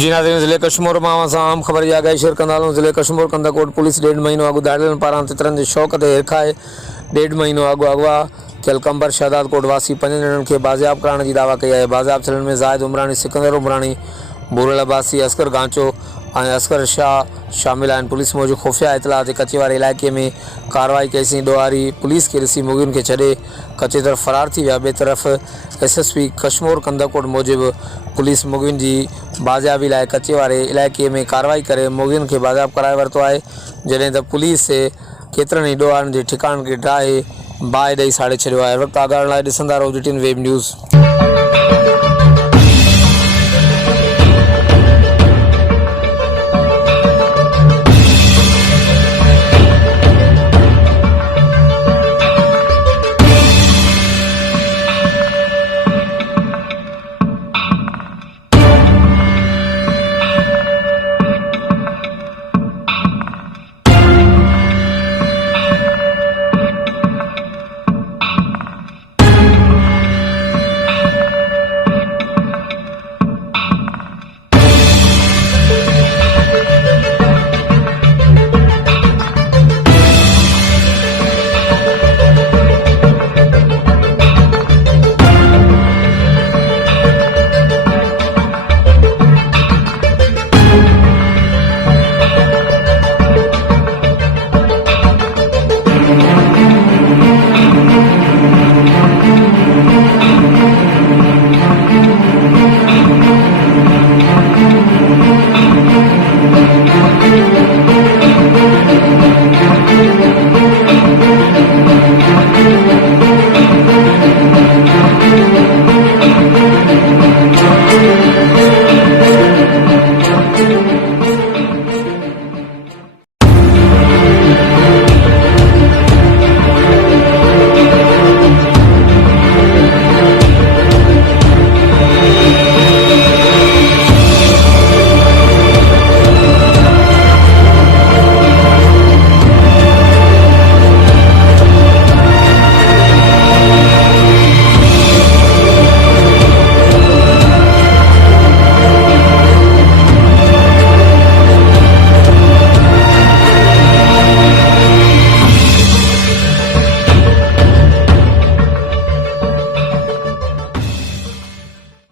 जी नाज़रीन, ज़िले क़शमूर में आम ख़बर जी आगाही शेयर कंदा हलूं। ज़िले क़शमूर कंदाकोट पुलिस 1.5 महीनो अॻु दाड़ियल पारान तितरनि जे शौक़ ते हिरखाए 1.5 महीनो अॻु अगवा थियल कंबर शहदाद कोट वासी 5 ॼणनि खे बाज़ियाब करण जी दावा कई आहे। बाज़ियाब थियण में ज़ाहिद उमरानी, सिकंदर उमरानी, बुरल अब्बासी, असगर गांचो ऐं असगर शाह शामिल आहिनि। पुलिस मौजूद खुफ़िया इतला ते कचे वारे इलाइक़े में कार्रवाई कईसीं। ॾोहारी पुलिस खे ॾिसी मुग़ियुनि खे छॾे कचे तरफ़ फ़रार थी विया। ॿिए तरफ़ SSP कशमूर कंदाकोट मूजिबि पुलिस मुग़ियुनि जी बाज़ियाबी लाइ कचे वारे इलाइक़े में कार्रवाई करे मुग़ियुनि खे बाज़ियाब कराए वरितो आहे, जॾहिं त पुलिस केतिरनि ई ॾोहारनि जे ठिकाणनि खे ड्राहे बाहि ॾेई साड़े छॾियो आहे। वक़्तु आगाहण लाइ ॾिसंदा रहो DTN वेब न्यूज़।